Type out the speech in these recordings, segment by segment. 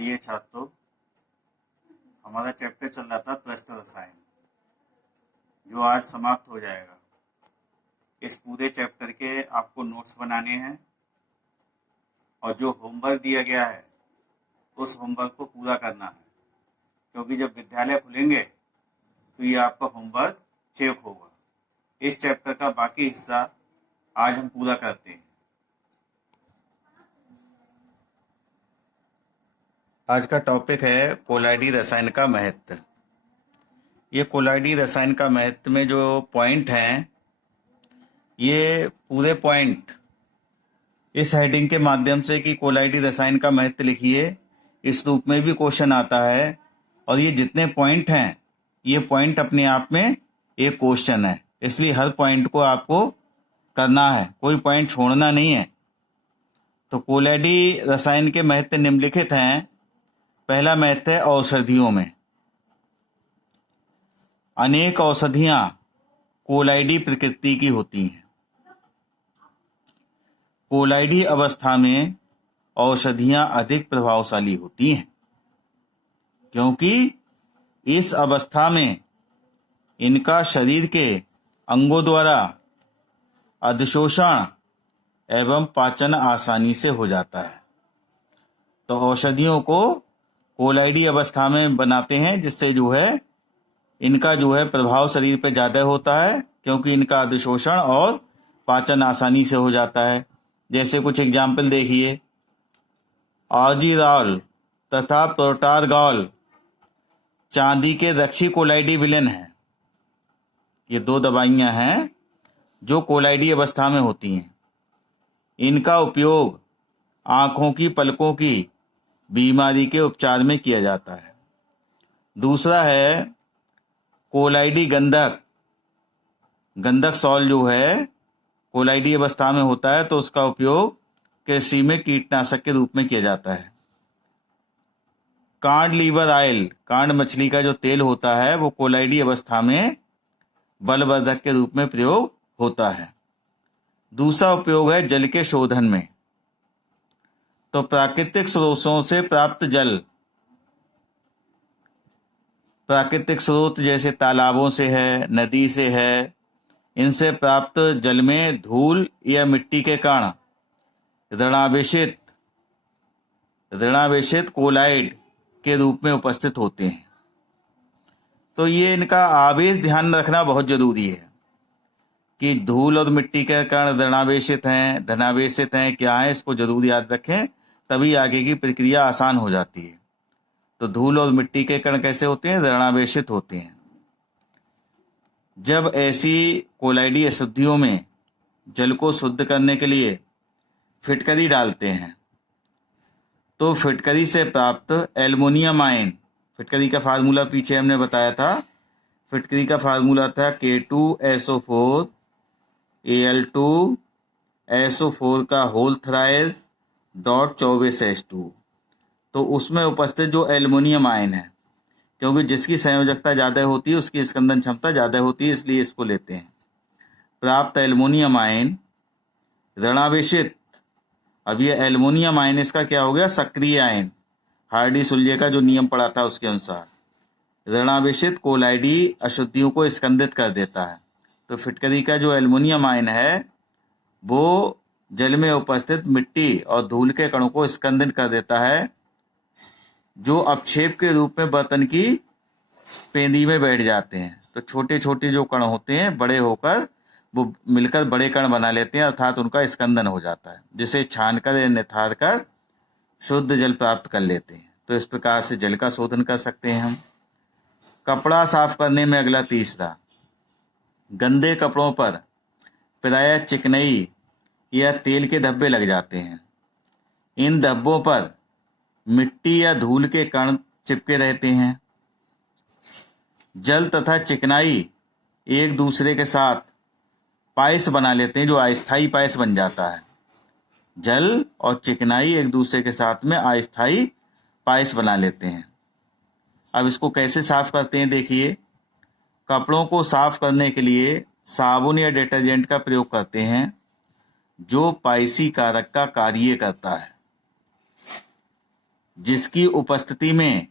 प्रिय छात्रों, हमारा चैप्टर चल रहा था पृष्ठ रसायन, जो आज समाप्त हो जाएगा। इस पूरे चैप्टर के आपको नोट्स बनाने हैं और जो होमवर्क दिया गया है उस होमवर्क को पूरा करना है, क्योंकि जब विद्यालय खुलेंगे तो ये आपका होमवर्क चेक होगा। इस चैप्टर का बाकी हिस्सा आज हम पूरा करते हैं। आज का टॉपिक है कोलाइडी रसायन का महत्व। ये कोलाइडी रसायन का महत्व में जो पॉइंट हैं, ये पूरे पॉइंट इस हेडिंग के माध्यम से कि कोलाइडी रसायन का महत्व लिखिए, इस रूप में भी क्वेश्चन आता है। और ये जितने पॉइंट हैं, ये पॉइंट अपने आप में एक क्वेश्चन है, इसलिए हर पॉइंट को आपको करना है, कोई पॉइंट छोड़ना नहीं है। तो कोलाइडी रसायन के महत्व निम्नलिखित हैं। पहला महत्व है औषधियों में। अनेक औषधियां कोलाइडी प्रकृति की होती हैं। कोलाइडी अवस्था में औषधियां अधिक प्रभावशाली होती हैं, क्योंकि इस अवस्था में इनका शरीर के अंगों द्वारा अधिशोषण एवं पाचन आसानी से हो जाता है। तो औषधियों को कोलाइडी अवस्था में बनाते हैं, जिससे जो है इनका जो है प्रभाव शरीर पे ज़्यादा होता है, क्योंकि इनका अधिशोषण और पाचन आसानी से हो जाता है। जैसे कुछ एग्जाम्पल देखिए, ऑजिरॉल तथा प्रोटारगॉल चांदी के रक्षी कोलाइडी विलेन हैं। ये दो दवाइयां हैं जो कोलाइडी अवस्था में होती हैं। इनका उपयोग आँखों की पलकों की बीमारी के उपचार में किया जाता है। दूसरा है कोलाइडी गंधक। गंधक सॉल जो है कोलाइडी अवस्था में होता है, तो उसका उपयोग कृषि में कीटनाशक के रूप में किया जाता है। कांड लीवर ऑयल, कांड मछली का जो तेल होता है, वो कोलाइडी अवस्था में बलवर्धक के रूप में प्रयोग होता है। दूसरा उपयोग है जल के शोधन में। तो प्राकृतिक स्रोतों से प्राप्त जल, प्राकृतिक स्रोत जैसे तालाबों से है, नदी से है, इनसे प्राप्त जल में धूल या मिट्टी के कण ऋणावेशित कोलाइड के रूप में उपस्थित होते हैं। तो ये इनका आवेश ध्यान रखना बहुत जरूरी है कि धूल और मिट्टी के कण ऋणावेशित हैं, धनावेशित हैं, क्या है, इसको जरूर याद रखें, तभी आगे की प्रक्रिया आसान हो जाती है। तो धूल और मिट्टी के कण कैसे होते हैं? ऋणावेशित होते हैं। जब ऐसी कोलाइडी अशुद्धियों में जल को शुद्ध करने के लिए फिटकरी डालते हैं, तो फिटकरी से प्राप्त एल्युमिनियम आयन, फिटकरी का फार्मूला पीछे हमने बताया था, फिटकरी का फार्मूला था K2SO4 Al2 SO4 का होल थ्राइस .24H2। तो उसमें उपस्थित जो एल्युमिनियम आयन है, क्योंकि जिसकी संयोजकता ज़्यादा होती है उसकी स्कंदन क्षमता ज़्यादा होती है, इसलिए इसको लेते हैं। प्राप्त एल्युमिनियम आयन ऋणावेशित, अब ये एल्युमिनियम आयन इसका क्या हो गया? सक्रिय आयन। हार्डी सुलजे का जो नियम पढ़ा था उसके अनुसार ऋणावेशित कोलाइडी अशुद्धियों को स्कंदित कर देता है। तो फिटकरी का जो एल्युमिनियम आयन है वो जल में उपस्थित मिट्टी और धूल के कणों को स्कंदित कर देता है, जो अपक्षेप के रूप में बर्तन की पेंदी में बैठ जाते हैं। तो छोटे छोटे जो कण होते हैं बड़े होकर वो मिलकर बड़े कण बना लेते हैं, अर्थात उनका स्कंदन हो जाता है, जिसे छानकर या निथार कर शुद्ध जल प्राप्त कर लेते हैं। तो इस प्रकार से जल का शोधन कर सकते हैं हम। कपड़ा साफ करने में अगला तीसरा, गंदे कपड़ों पर प्रायः चिकनाई या तेल के धब्बे लग जाते हैं। इन धब्बों पर मिट्टी या धूल के कण चिपके रहते हैं। जल तथा चिकनाई एक दूसरे के साथ पायस बना लेते हैं, जो अस्थायी पायस बन जाता है। जल और चिकनाई एक दूसरे के साथ में अस्थायी पायस बना लेते हैं। अब इसको कैसे साफ करते हैं देखिए। कपड़ों को साफ करने के लिए साबुन या डिटर्जेंट का प्रयोग करते हैं, जो पायसी कारक का कार्य करता है। जिसकी उपस्थिति में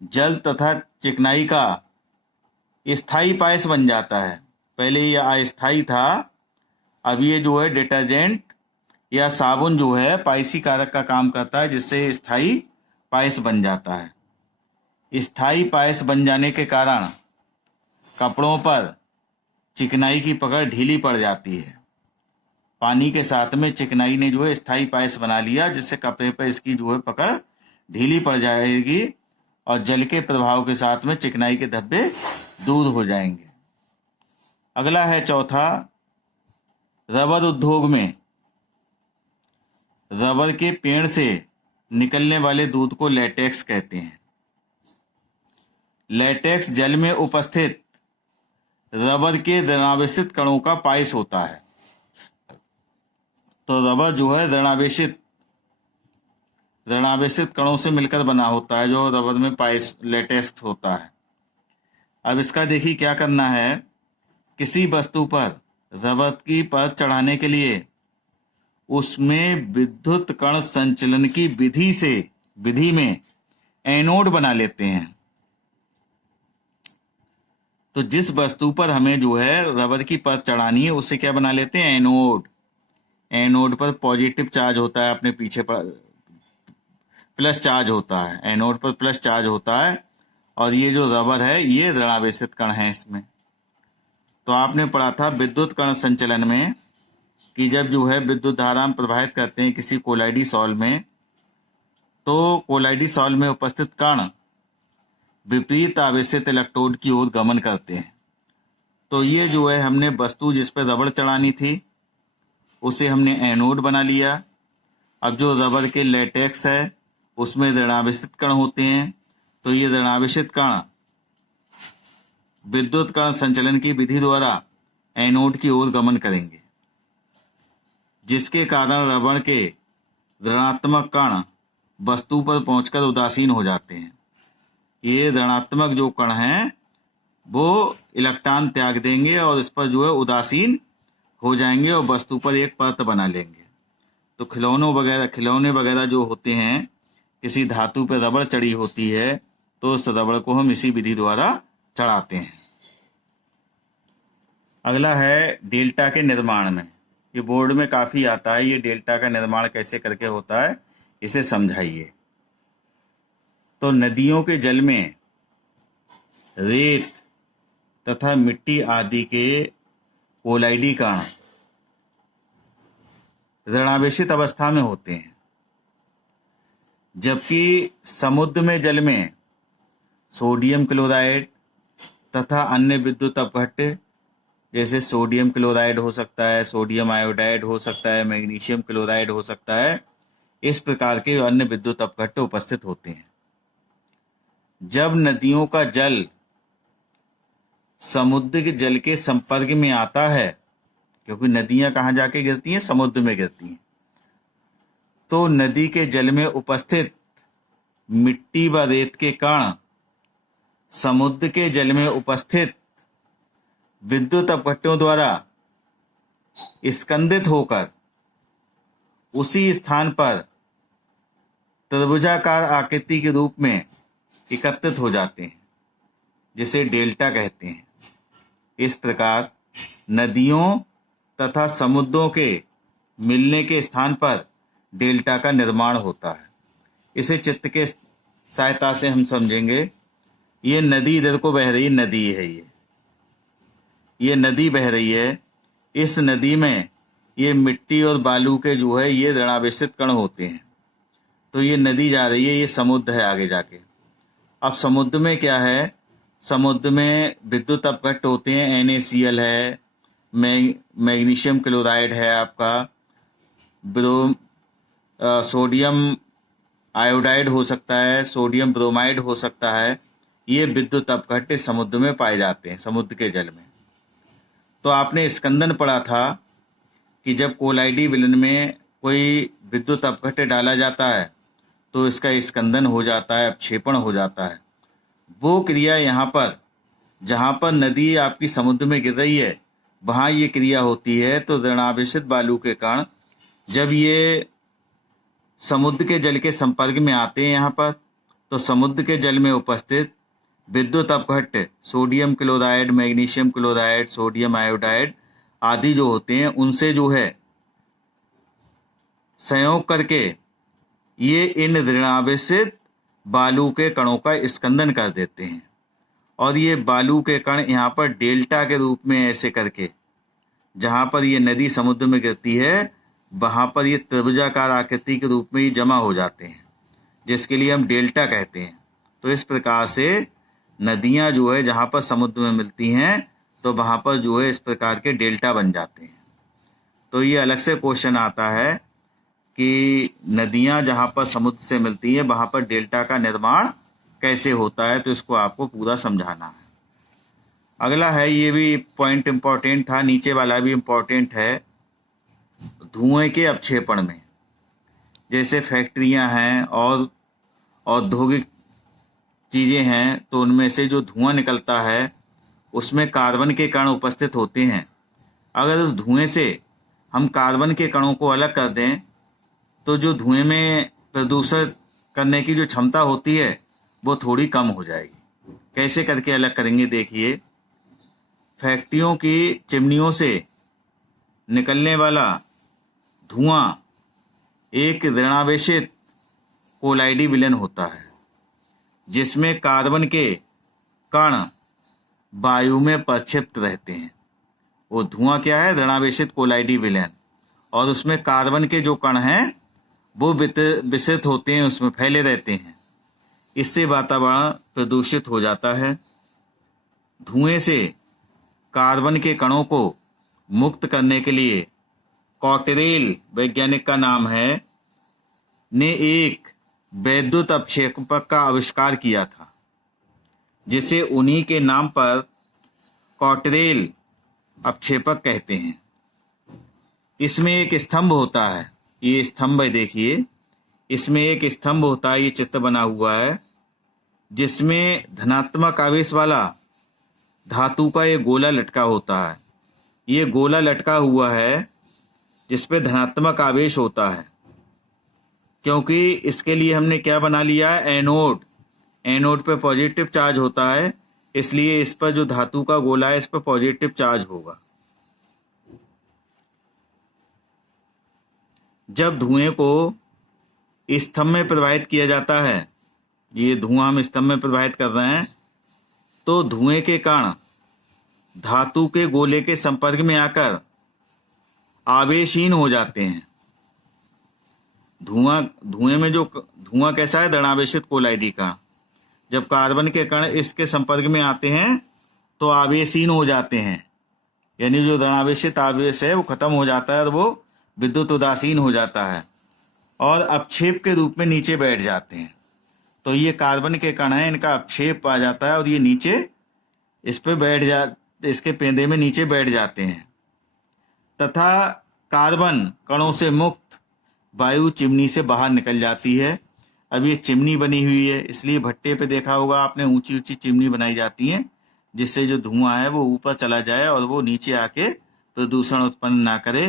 जल तथा चिकनाई का स्थायी पायस बन जाता है। पहले ये अस्थायी था, अब ये जो है डिटर्जेंट या साबुन जो है पायसी कारक का काम करता है, जिससे स्थायी पायस बन जाता है। स्थायी पायस बन जाने के कारण कपड़ों पर चिकनाई की पकड़ ढीली पड़ जाती है। पानी के साथ में चिकनाई ने जो है स्थायी पायस बना लिया, जिससे कपड़े पर इसकी जो है पकड़ ढीली पड़ जाएगी और जल के प्रभाव के साथ में चिकनाई के धब्बे दूर हो जाएंगे। अगला है चौथा, रबर उद्योग में रबर के पेड़ से निकलने वाले दूध को लेटेक्स कहते हैं। लेटेक्स जल में उपस्थित रबर के ऋणावेशित कणों का पायस होता है। तो रबर जो है ऋणावेशित कणों से मिलकर बना होता है, जो रबर में पायस लेटेक्स होता है। अब इसका देखिए क्या करना है। किसी वस्तु पर रबर की परत चढ़ाने के लिए उसमें विद्युत कण संचलन की विधि में एनोड बना लेते हैं। तो जिस वस्तु पर हमें जो है रबर की परत चढ़ानी है, उससे क्या बना लेते हैं, एनोड। एनोड पर पॉजिटिव चार्ज होता है, अपने पीछे पर प्लस चार्ज होता है, एनोड पर प्लस चार्ज होता है, और ये जो रबर है ये ऋणावेशित कण है इसमें। तो आपने पढ़ा था विद्युत कण संचलन में कि जब जो है विद्युत धारा प्रवाहित करते हैं किसी कोलाइडी सॉल्व में, तो कोलाइडी सॉल्व में उपस्थित कण विपरीत आवेशित इलेक्ट्रोड की ओर गमन करते हैं। तो ये जो है हमने वस्तु जिस पर रबर चढ़ानी थी उसे हमने एनोड बना लिया। अब जो रबर के लेटेक्स है उसमें ऋणावेशित कण होते हैं, तो ये ऋणावेशित कण विद्युत कण संचलन की विधि द्वारा एनोड की ओर गमन करेंगे, जिसके कारण रबर के ऋणात्मक कण वस्तु पर पहुंचकर उदासीन हो जाते हैं। ये ऋणात्मक जो कण हैं वो इलेक्ट्रॉन त्याग देंगे और इस पर जो है उदासीन हो जाएंगे और वस्तु पर एक परत बना लेंगे। तो खिलौने वगैरह जो होते हैं, किसी धातु पर रबड़ चढ़ी होती है, तो उस रबड़ को हम इसी विधि द्वारा चढ़ाते हैं। अगला है डेल्टा के निर्माण में। ये बोर्ड में काफ़ी आता है, ये डेल्टा का निर्माण कैसे करके होता है इसे समझाइए। तो नदियों के जल में रेत तथा मिट्टी आदि के कोलाइडी कण ऋणावेशित अवस्था में होते हैं, जबकि समुद्र में जल में सोडियम क्लोराइड तथा अन्य विद्युत अपघट्य जैसे सोडियम क्लोराइड हो सकता है, सोडियम आयोडाइड हो सकता है, मैग्नीशियम क्लोराइड हो सकता है, इस प्रकार के अन्य विद्युत अपघट्य उपस्थित होते हैं। जब नदियों का जल समुद्र के जल के संपर्क में आता है, क्योंकि नदियां कहाँ जाके गिरती हैं, समुद्र में गिरती हैं, तो नदी के जल में उपस्थित मिट्टी व रेत के कण समुद्र के जल में उपस्थित विद्युत अपघट्यों द्वारा स्कंदित होकर उसी स्थान पर त्रिभुजाकार आकृति के रूप में एकत्रित हो जाते हैं, जिसे डेल्टा कहते हैं। इस प्रकार नदियों तथा समुद्रों के मिलने के स्थान पर डेल्टा का निर्माण होता है। इसे चित्र के सहायता से हम समझेंगे। ये नदी इधर को बह रही नदी है, ये नदी बह रही है। इस नदी में ये मिट्टी और बालू के जो है ये ऋणावेशित कण होते हैं। तो ये नदी जा रही है, ये समुद्र है आगे जाके। अब समुद्र में क्या है, समुद्र में विद्युत अपघट्य होते हैं, NaCl है, मैग्नीशियम क्लोराइड है आपका, सोडियम आयोडाइड हो सकता है, सोडियम ब्रोमाइड हो सकता है। ये विद्युत अपघट्य समुद्र में पाए जाते हैं, समुद्र के जल में। तो आपने स्कंदन पढ़ा था कि जब कोलाइडी विलन में कोई विद्युत अपघट्य डाला जाता है तो इसका स्कंदन हो जाता है, अपक्षेपण हो जाता है। वो क्रिया यहाँ पर, जहाँ पर नदी आपकी समुद्र में गिर रही है, वहाँ ये क्रिया होती है। तो ऋणावेशित बालू के कण जब ये समुद्र के जल के संपर्क में आते हैं यहाँ पर, तो समुद्र के जल में उपस्थित विद्युत अपघट्ट sodium chloride, magnesium chloride, sodium iodide आदि जो होते हैं उनसे जो है संयोग करके ये इन ऋणावेशित बालू के कणों का स्कंदन कर देते हैं। और ये बालू के कण यहाँ पर डेल्टा के रूप में ऐसे करके, जहाँ पर ये नदी समुद्र में गिरती है वहाँ पर ये त्रिभुजाकार आकृति के रूप में ही जमा हो जाते हैं, जिसके लिए हम डेल्टा कहते हैं। तो इस प्रकार से नदियाँ जो है जहाँ पर समुद्र में मिलती हैं तो वहाँ पर जो है इस प्रकार के डेल्टा बन जाते हैं। तो ये अलग से क्वेश्चन आता है कि नदियाँ जहाँ पर समुद्र से मिलती हैं वहाँ पर डेल्टा का निर्माण कैसे होता है, तो इसको आपको पूरा समझाना है। अगला है, ये भी पॉइंट इम्पोर्टेंट था, नीचे वाला भी इम्पोर्टेंट है। धुएं के अपक्षेपण में जैसे फैक्ट्रियां हैं और औद्योगिक चीज़ें हैं, तो उनमें से जो धुआं निकलता है उसमें कार्बन के कण उपस्थित होते हैं। अगर उस धुएं से हम कार्बन के कणों को अलग कर दें तो जो धुएं में प्रदूषण करने की जो क्षमता होती है वो थोड़ी कम हो जाएगी। कैसे करके अलग करेंगे, देखिए। फैक्ट्रियों की चिमनियों से निकलने वाला धुआं एक ऋणावेशित कोलाइडी विलयन होता है, जिसमें कार्बन के कण वायु में प्रक्षिप्त रहते हैं। वो धुआं क्या है, ऋणावेशित कोलाइडी विलयन, और उसमें कार्बन के जो कण हैं वो विसरित होते हैं, उसमें फैले रहते हैं। इससे वातावरण प्रदूषित हो जाता है। धुएं से कार्बन के कणों को मुक्त करने के लिए कॉटरेल वैज्ञानिक का नाम है, ने एक वैद्युत अपक्षेपक का आविष्कार किया था, जिसे उन्हीं के नाम पर कॉटरेल अपक्षेपक कहते हैं। इसमें एक स्तंभ होता है, ये स्तंभ है, देखिए इसमें एक स्तंभ होता है, ये चित्र बना हुआ है, जिसमें धनात्मक आवेश वाला धातु का ये गोला लटका होता है। ये गोला लटका हुआ है जिस पे धनात्मक आवेश होता है, क्योंकि इसके लिए हमने क्या बना लिया है, एनोड। एनोड पे पॉजिटिव चार्ज होता है, इसलिए इस पर जो धातु का गोला है इस पर पॉजिटिव चार्ज होगा। जब धुएं को स्तंभ में प्रवाहित किया जाता है, ये धुआं हम स्तंभ में प्रवाहित कर रहे हैं, तो धुएं के कण धातु के गोले के संपर्क में आकर आवेशहीन हो जाते हैं। धुएं में जो धुआं कैसा है, ऋणावेशित कोलाइडी का। जब कार्बन के कण इसके संपर्क में आते हैं तो आवेशहीन हो जाते हैं, यानी जो ऋणावेशित आवेश है वो खत्म हो जाता है और वो विद्युत उदासीन हो जाता है और अपक्षेप के रूप में नीचे बैठ जाते हैं। तो ये कार्बन के कण हैं, इनका अपक्षेप आ जाता है और ये नीचे इस पे इसके पेंदे में नीचे बैठ जाते हैं, तथा कार्बन कणों से मुक्त वायु चिमनी से बाहर निकल जाती है। अब ये चिमनी बनी हुई है, इसलिए भट्टे पे देखा होगा आपने, ऊंची ऊंची चिमनी बनाई जाती है, जिससे जो धुआं है वो ऊपर चला जाए और वो नीचे आके प्रदूषण उत्पन्न ना करे।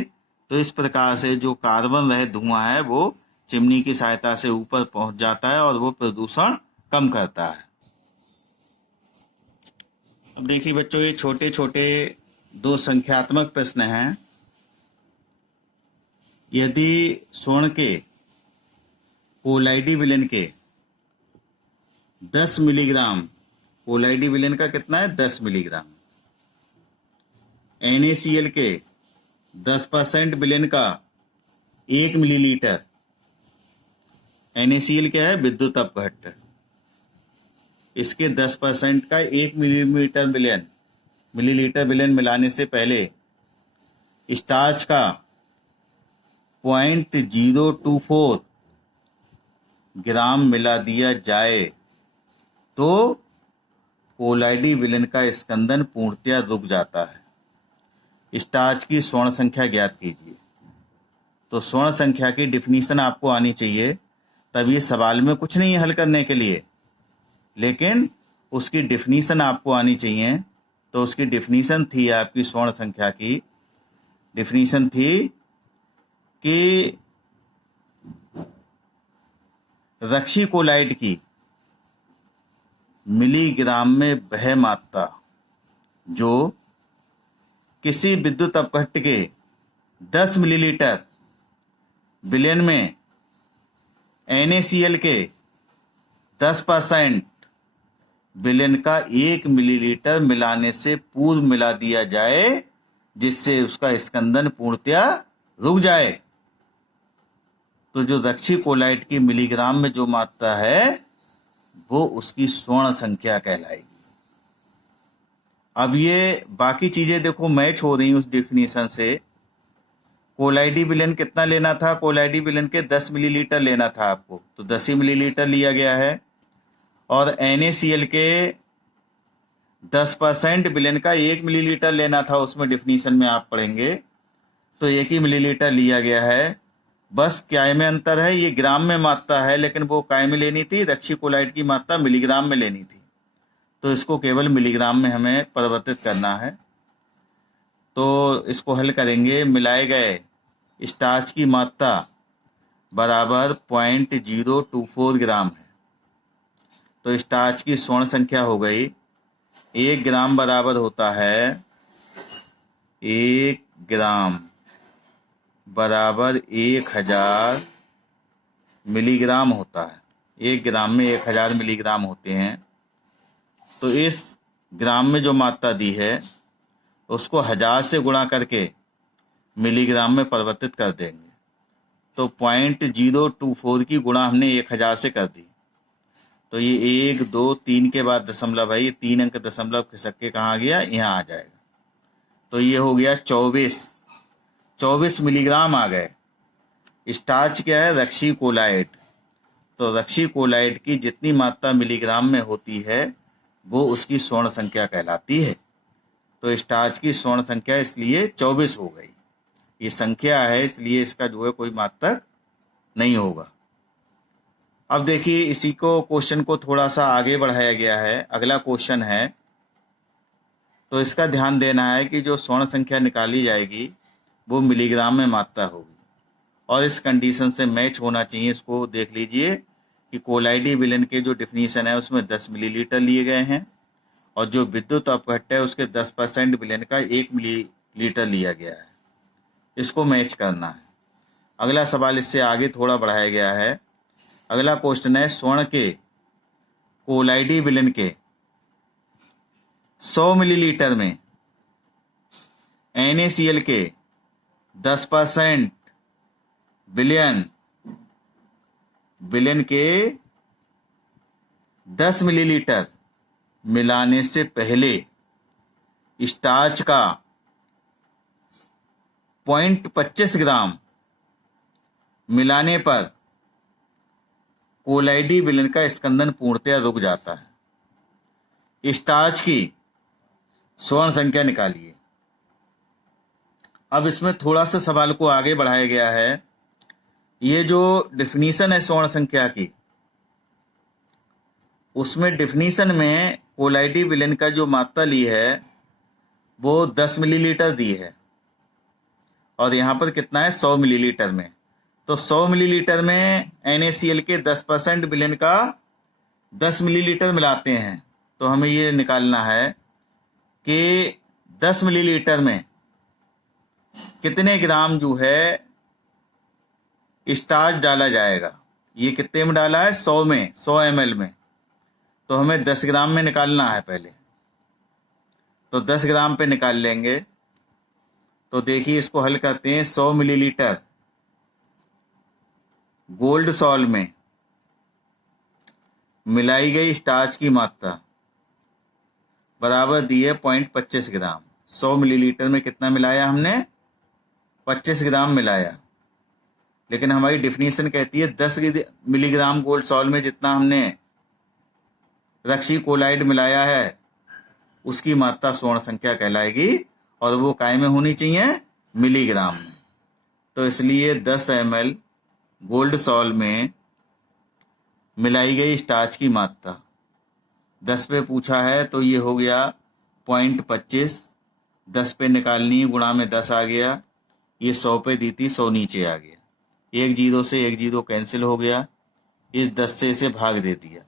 तो इस प्रकार से जो कार्बन रहित धुआं है वो चिमनी की सहायता से ऊपर पहुंच जाता है और वो प्रदूषण कम करता है। अब देखिए बच्चों, ये छोटे छोटे दो संख्यात्मक प्रश्न हैं। यदि स्वर्ण के कोलाइडी विलयन के 10 मिलीग्राम, कोलाइडी विलयन का कितना है, 10 मिलीग्राम, NaCl के 10% विलयन का 1 मिलीलीटर, NaCl क्या है, विद्युत अपघट्ट, इसके 10% का 1 मिलीलीटर विलयन मिलाने से पहले स्टार्च का 0.024 ग्राम मिला दिया जाए तो कोलाइडी विलयन का स्कंदन पूर्णतया रुक जाता है। स्टार्च की स्वर्ण संख्या ज्ञात कीजिए। तो स्वर्ण संख्या की डिफिनीशन आपको आनी चाहिए, तब ये सवाल में कुछ नहीं हल करने के लिए, लेकिन उसकी डिफिनीशन आपको आनी चाहिए। तो उसकी डिफिनीशन थी, आपकी स्वर्ण संख्या की डिफिनीशन थी कि रक्शीकोलाइड की मिलीग्राम में वह मात्रा जो किसी विद्युत अपघट्ट के 10 मिलीलीटर विलयन में NaCl के 10% विलयन का 1 मिलीलीटर मिलाने से पूर्व मिला दिया जाए, जिससे उसका स्कंदन पूर्णतया रुक जाए। तो जो रक्शीकोलाइड की मिलीग्राम में जो मात्रा है वो उसकी स्वर्ण संख्या कहलाएगी। अब ये बाकी चीजें देखो मैच हो रही उस डेफिनेशन से। कोलाइडी विलयन कितना लेना था? कोलाइडी विलयन के 10 मिलीलीटर लेना था आपको, तो 10 ही मिलीलीटर लिया गया है। और NaCl के 10% विलयन का 1 मिलीलीटर लेना था, उसमें डेफिनेशन में आप पढ़ेंगे, तो 1 ही मिलीलीटर लिया गया है। बस क्या में अंतर है, ये ग्राम में मात्रा है, लेकिन वो काय में लेनी थी, रक्शीकोलाइड की मात्रा मिलीग्राम में लेनी थी, तो इसको केवल मिलीग्राम में हमें परिवर्तित करना है। तो इसको हल करेंगे। मिलाए गए स्टार्च की मात्रा बराबर 0.024 ग्राम है, तो स्टार्च की स्वर्ण संख्या हो गई 1 ग्राम बराबर होता है 1 ग्राम बराबर 1000 मिलीग्राम होता है। 1 ग्राम में 1000 मिलीग्राम होते हैं। तो इस ग्राम में जो मात्रा दी है उसको 1000 से गुणा करके मिलीग्राम में परिवर्तित कर देंगे। तो 0.024 की गुणा हमने 1000 से कर दी, तो ये 1 2 3 के बाद दशमलव है, ये 3 अंक दशमलव खिसक के कहाँ गया, यहाँ आ जाएगा। तो ये हो गया 24 मिलीग्राम आ गए। स्टार्च क्या है? रक्शीकोलाइड। तो रक्शीकोलाइड की जितनी मात्रा मिलीग्राम में होती है वो उसकी स्वर्ण संख्या कहलाती है। तो स्टार्च की स्वर्ण संख्या इसलिए 24 हो गई। ये संख्या है, इसलिए इसका जो है कोई मात्रक नहीं होगा। अब देखिए इसी को क्वेश्चन को थोड़ा सा आगे बढ़ाया गया है। अगला क्वेश्चन है, तो इसका ध्यान देना है कि जो स्वर्ण संख्या निकाली जाएगी वो मिलीग्राम में मात्रा होगी और इस कंडीशन से मैच होना चाहिए। इसको देख लीजिए कि कोलाइडी विलयन के जो डिफिनीशन है उसमें 10 मिलीलीटर लिए गए हैं और जो विद्युत अपघट्ट है उसके 10% विलयन का 1 मिलीलीटर लिया गया है। इसको मैच करना है। अगला सवाल इससे आगे थोड़ा बढ़ाया गया है। अगला क्वेश्चन है, स्वर्ण के कोलाइडी विलयन के 100 मिलीलीटर में NaCl के 10% विलयन के 10 मिलीलीटर मिलाने से पहले स्टार्च का 0.25 ग्राम मिलाने पर कोलाइडी विलयन का स्कंदन पूर्णतया रुक जाता है। स्टार्च की स्वर्ण संख्या निकालिए। अब इसमें थोड़ा सा सवाल को आगे बढ़ाया गया है। ये जो डिफिनीशन है स्वर्ण संख्या की, उसमें डिफिनीशन में कोलाइडी विलयन का जो मात्रा ली है वो 10 मिलीलीटर दी है और यहाँ पर कितना है, 100 मिलीलीटर में। तो 100 मिलीलीटर में NaCl के 10% विलयन का 10 मिलीलीटर मिलाते हैं, तो हमें ये निकालना है कि 10 मिलीलीटर में कितने ग्राम जो है स्टार्च डाला जाएगा। ये कितने में डाला है, 100 में, 100 ml में, तो हमें 10 ग्राम में निकालना है पहले। तो 10 ग्राम पे निकाल लेंगे। तो देखिए इसको हल करते हैं। 100 मिलीलीटर गोल्ड सॉल्ट में मिलाई गई स्टार्च की मात्रा बराबर दी है 0.25 ग्राम। 100 मिलीलीटर में कितना मिलाया हमने, 25 ग्राम मिलाया, लेकिन हमारी डिफिनीशन कहती है 10 मिलीग्राम गोल्ड सॉल्ट में जितना हमने रक्शीकोलाइड मिलाया है उसकी मात्रा स्वर्ण संख्या कहलाएगी और वो काय में होनी चाहिए, मिलीग्राम में। तो इसलिए 10 ml गोल्ड सॉल्ट में मिलाई गई स्टार्च की मात्रा 10 पे पूछा है, तो ये हो गया 0.25। 10 पे निकालनी, गुणा में 10 आ गया। ये 100 पे दी थी, 100 नीचे आ गया। 1 0 से 1 0 कैंसिल हो गया। इस 10 से इसे भाग दे दिया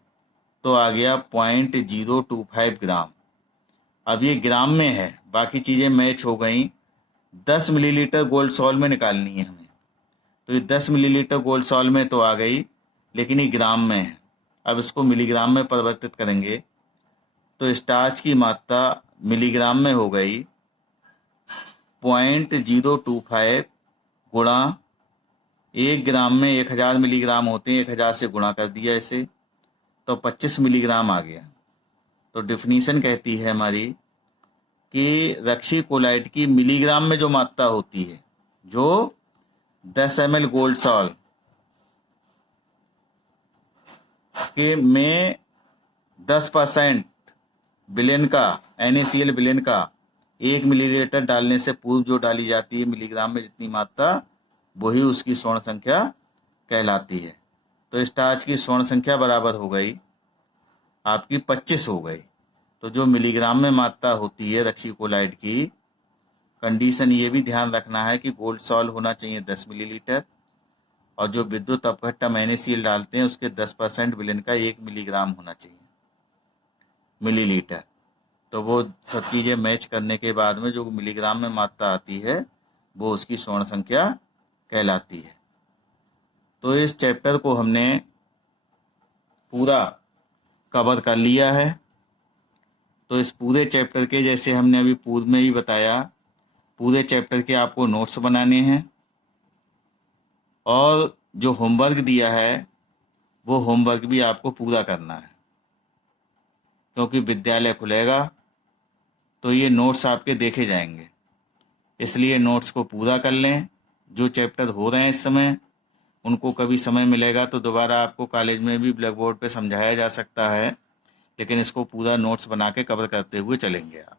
तो आ गया 0.025 ग्राम। अब ये ग्राम में है, बाकी चीज़ें मैच हो गई। 10 मिलीलीटर गोल्ड सॉल्ट में निकालनी है हमें, तो ये 10 मिलीलीटर गोल्ड सॉल्ट में तो आ गई, लेकिन ये ग्राम में है। अब इसको मिलीग्राम में परिवर्तित करेंगे तो स्टार्च की मात्रा मिलीग्राम में हो गई 0.025 गुणा 1 ग्राम में 1000 मिलीग्राम होते हैं, 1000 से गुणा कर दिया इसे तो 25 मिलीग्राम आ गया। तो डिफिनीशन कहती है हमारी कि रक्शी कोलाइड की मिलीग्राम में जो मात्रा होती है, जो 10 ml गोल्ड सॉल्ट के में 10% विलेन का NaCl विलेन का 1 मिलीलीटर डालने से पूर्व जो डाली जाती है मिलीग्राम में जितनी मात्रा, वही उसकी स्वर्ण संख्या कहलाती है। तो स्टार्च की स्वर्ण संख्या बराबर हो गई आपकी 25 हो गई। तो जो मिलीग्राम में मात्रा होती है रक्शी कोलाइड की, कंडीशन ये भी ध्यान रखना है कि गोल्ड सॉल्ट होना चाहिए 10 मिलीलीटर और जो विद्युत अपघट्टम NaCl डालते हैं उसके 10% विलेन का 1 मिलीग्राम होना चाहिए मिलीलीटर। तो वो सब चीज़ें मैच करने के बाद में जो मिलीग्राम में मात्रा आती है वो उसकी स्वर्ण संख्या कहलाती है। तो इस चैप्टर को हमने पूरा कवर कर लिया है। तो इस पूरे चैप्टर के, जैसे हमने अभी पूर्व में ही बताया, पूरे चैप्टर के आपको नोट्स बनाने हैं और जो होमवर्क दिया है वो होमवर्क भी आपको पूरा करना है, क्योंकि विद्यालय खुलेगा तो ये नोट्स आपके देखे जाएंगे। इसलिए नोट्स को पूरा कर लें। जो चैप्टर हो रहे हैं इस समय उनको कभी समय मिलेगा तो दोबारा आपको कॉलेज में भी ब्लैक बोर्ड पे समझाया जा सकता है, लेकिन इसको पूरा नोट्स बना के कवर करते हुए चलेंगे आप।